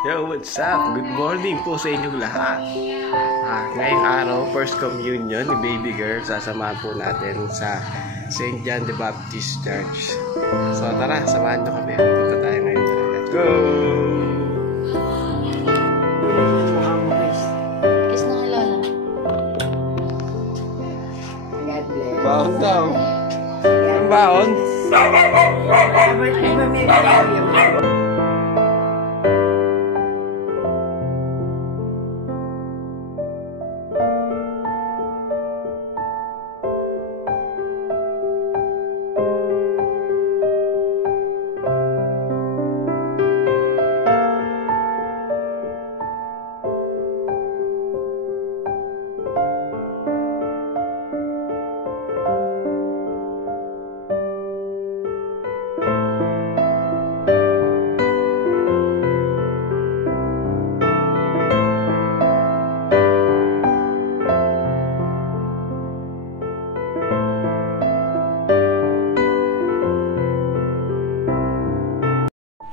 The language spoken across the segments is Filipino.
Yo, what's up? Good morning po sa inyong lahat. Ngayong araw, First Communion ni Baby Girl, sasamahan po natin sa St. John the Baptist Church. So tara, samahan nyo kami. Punta tayo ngayon. Let's go! Kiss na kay Lola. God bless. Baon daw. Ang baon?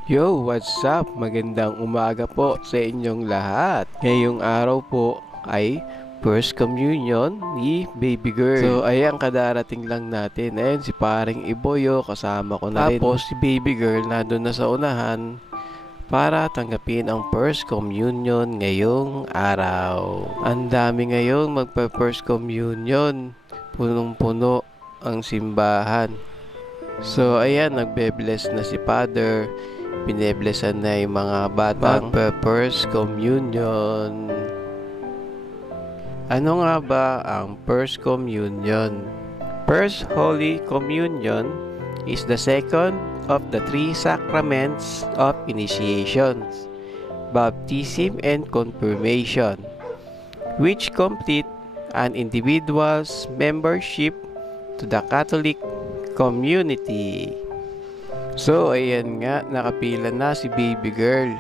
Yo, what's up? Magandang umaga po sa inyong lahat. Ngayong araw po ay First Communion ni Baby Girl. So, ayan, kadarating lang natin. Ayan, si paring Iboyo, kasama ko na rin. Tapos, si Baby Girl nandun na sa unahan para tanggapin ang First Communion ngayong araw. Ang dami ngayong magpa-First Communion. Punong-puno ang simbahan. So, ayan, nagbe-bless na si Father. Bineblessan na yung mga batang First Communion. Ano nga ba ang First Communion? First Holy Communion is the second of the three sacraments of initiation, baptism and confirmation, which complete an individual's membership to the Catholic community. So, ayan nga, nakapila na si Baby Girl.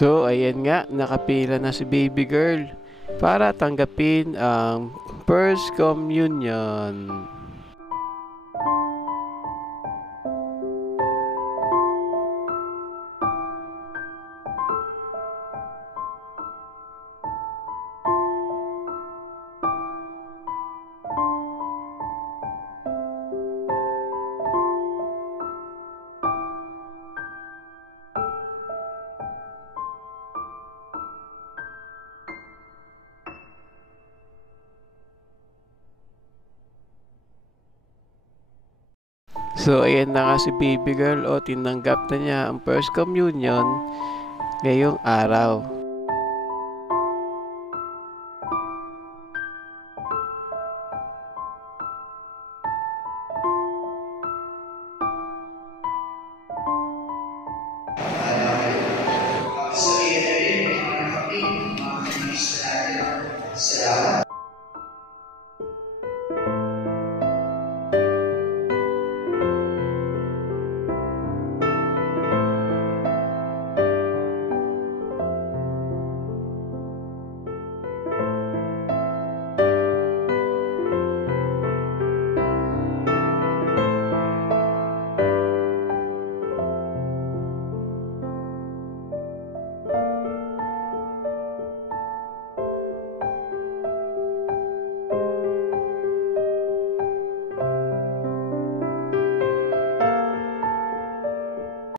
So, ayan nga, nakapila na si Baby Girl para tanggapin ang First Communion. So, ayan na nga si Baby Girl, tinanggap na niya ang First Communion ngayong araw.